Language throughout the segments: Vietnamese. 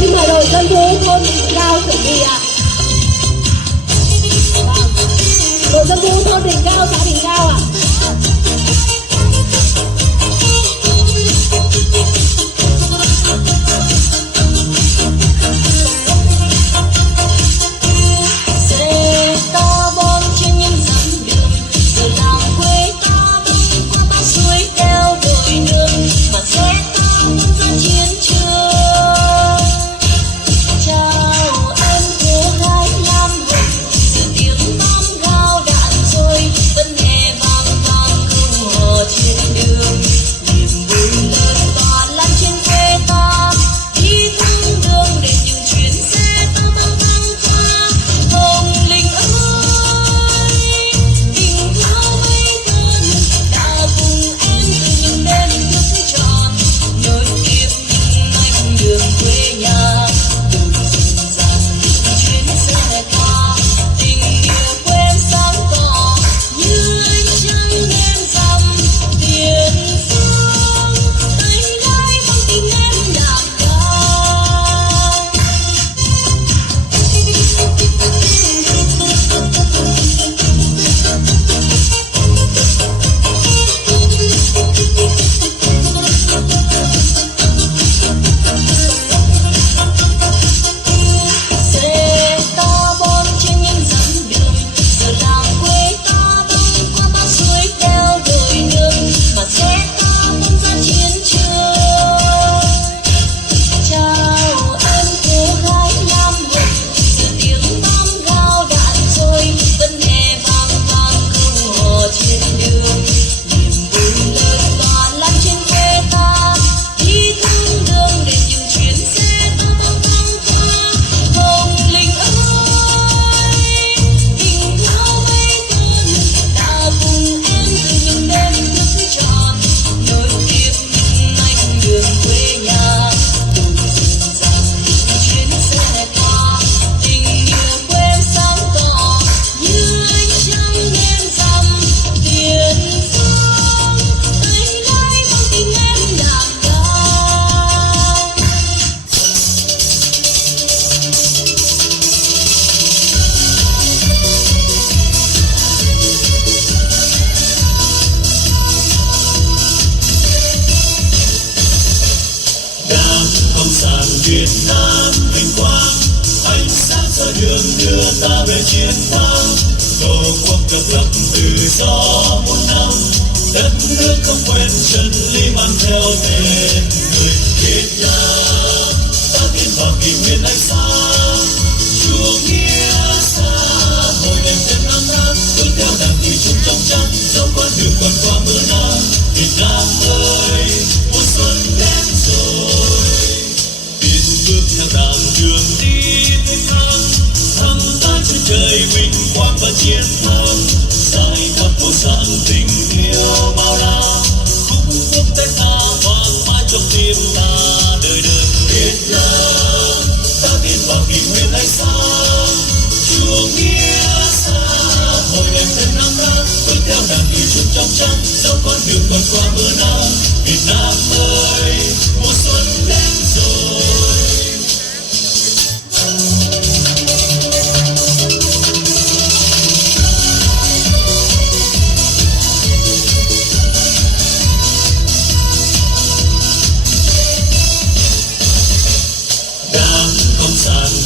Xin mời đội dân phố thôn Đình Cao chuẩn bị ạ. Đội dân phố thôn Đình Cao, xã Đình Cao ạ. Việt Nam vinh quang, ánh sáng soi đường đưa ta về chiến thắng. Tổ quốc độc lập tự do muôn năm, đất nước không quên chân lý mang theo tên người Việt Nam. Ta tiến vào kỷ nguyên ánh sáng, Chúa nghĩa xã hội đèn thêm năm tháng, bước theo đảng thì chung trong trắng, dẫu con đường còn qua mưa nắng. Việt Nam ơi, mùa xuân đến rồi. Bước theo đàng đường đi tới thắng, thăm ta trên trời vinh quang và chiến thắng. Giải thoát vô sản tình yêu bao la, khúc quốc tế ta vang mãi trong tim ta đời đời. Việt Nam ta tiến vào kỷ nguyên ánh sáng, Chúa nghĩa xã hội đèn thêm năm tháng, bước theo đàng đi chung trong trắng, dẫu con đường còn qua mưa nắng. Việt Nam ơi, mùa xuân đến rồi.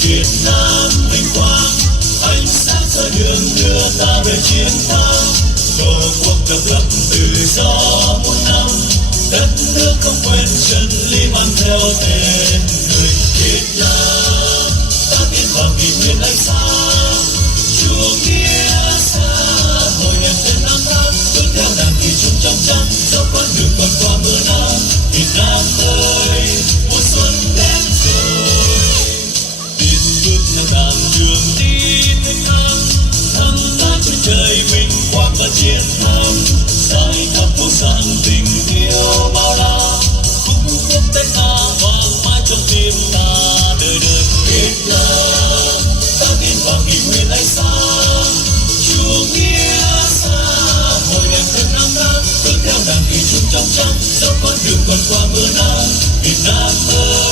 Việt Nam vinh quang, ánh sáng soi đường đưa ta về chiến thắng. Tổ quốc độc lập tự do muôn năm, đất nước không quên chân lý mang theo tên người Việt Nam. Ta tiến vào kỷ nguyên ánh sáng, Chúa nghĩa xã hội đèn thêm năm tháng, bước theo đàng kỳ chung trong trắng, dẫu con đường còn qua mưa nắng. Việt Nam ơi, mùa xuân đến rồi. Bước theo đàng đường đi tới thắng, thăm ta trên trời vinh quang và chiến thắng. Giải thoát vô sản tình yêu bao la, khúc quốc tế ta vang mãi trong tim ta đời đời. Việt Nam ta tiến vào kỷ nguyên ánh sáng, Chúa nghĩa xã hội đèn thêm năm tháng, bước theo đàng kỳ chung trong trắng dẫu con đường còn qua mưa nắng Việt Nam ơi.